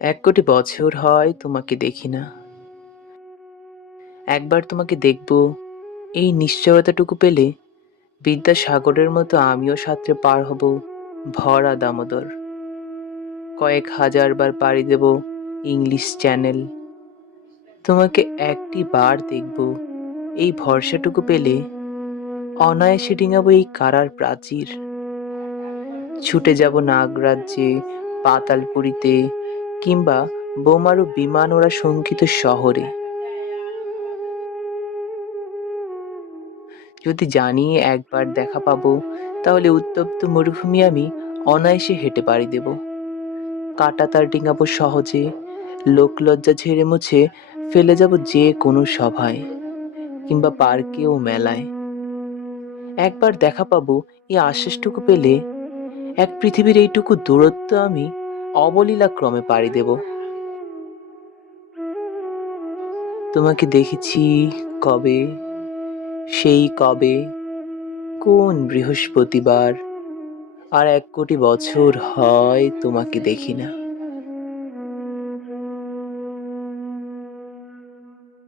এক কোটি বছর হয় তোমাকে দেখি না। একবার তোমাকে দেখব, এই নিশ্চয়তাটুকু পেলে বিদ্যাসাগরের মতো আমিও সাঁতরে পার হব, ভরা দামোদর। কয়েক হাজার বার পাড়ি দেব ইংলিশ চ্যানেল। তোমাকে একটি বার দেখব, এই ভরসাটুকু পেলে অনায়াসে ডিঙাবো এই কারার প্রাচীর। ছুটে যাব নাগরাজ্যে, পাতালপুরীতে কিংবা বোমারু বিমান ওরা শঙ্কিত শহরে। যদি জানি একবার দেখা পাবো, তাহলে উত্তপ্ত মরুভূমি আমি অনায়াসে হেঁটে পাড়ি দেব। কাটা তার ডিঙাবো সহজে লোকলজ্জা ঝেড়ে মুছে ফেলে যাব যে কোনো সভায়, কিংবা পার্কে ও মেলায়। একবার দেখা পাবো এই আশ্বাসটুকু পেলে, এক পৃথিবীর এইটুকু দূরত্ব আমি অবলীলা ক্রমে পাড়ি দেব। তোমাকে দেখেছি কবে, সেই কবে, কোন বৃহস্পতিবার, আর এক কোটি বছর হয় তোমাকে দেখি না।